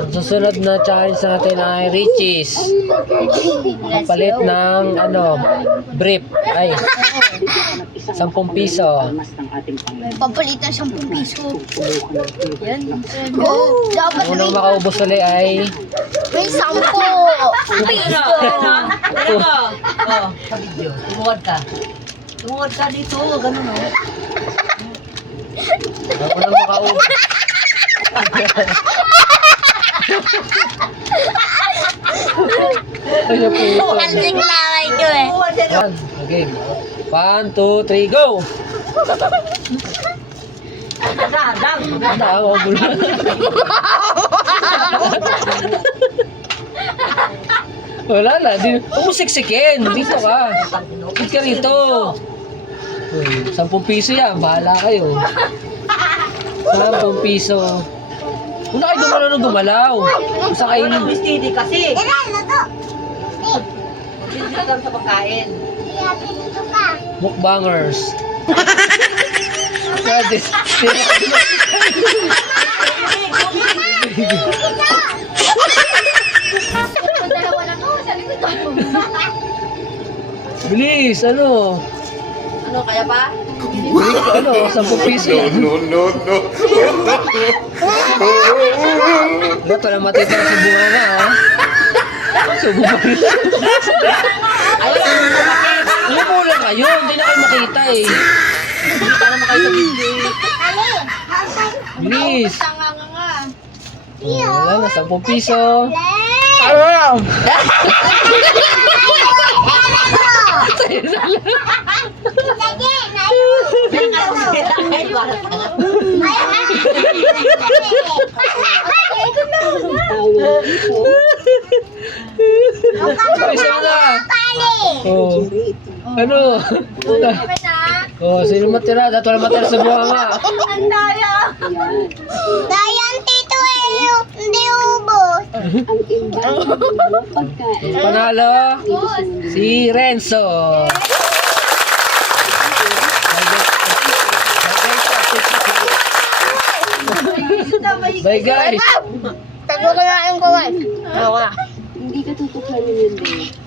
Ang susunod na challenge natin ay riches. Papalit ng brief. Ay, 10 piso. Papalitan 10 piso. Yan. Dapat Ang unang makaubos ulit ay may 10 piso. Tumuwad ka. Tumuwad ka dito. Ganun o. ang unang makaubos. Ay, po. Kalsing laway ko eh. Okay. 1, 2, 3, go! Naawa mo na. Wala na. Umusiksikin. Dito ka. Dito ka rito. Uy, 10 piso yan. Bahala kayo. 10 piso. Una kayo gumalaw ng gumalaw. Sa kayo. Walang mistidi kasi. Ilan na to? Mistidi lang sa pagkain. Mukbangers. Dalawa na to. Sa likod ako. Bilis, ano? Ano, kaya pa? Bilis, 10 piso yan. No. Wala na matitira sa bunga na, ha? Sa bunga na. Umupo lang kayo, hindi na kayo makita eh. Hindi ka naman kayo sa video. Bilis. Tanga nga. Wala na, 10 piso. Isa na. Oh. Ano? Oh, sino matira? Dato na matira sa bunga. Ang daya. Dayan tito eh. Hindi ubos. Panalo, si Renzo. Bye guys. Tago ko na yung kawal. Hindi ka tutuklanin yun, babe.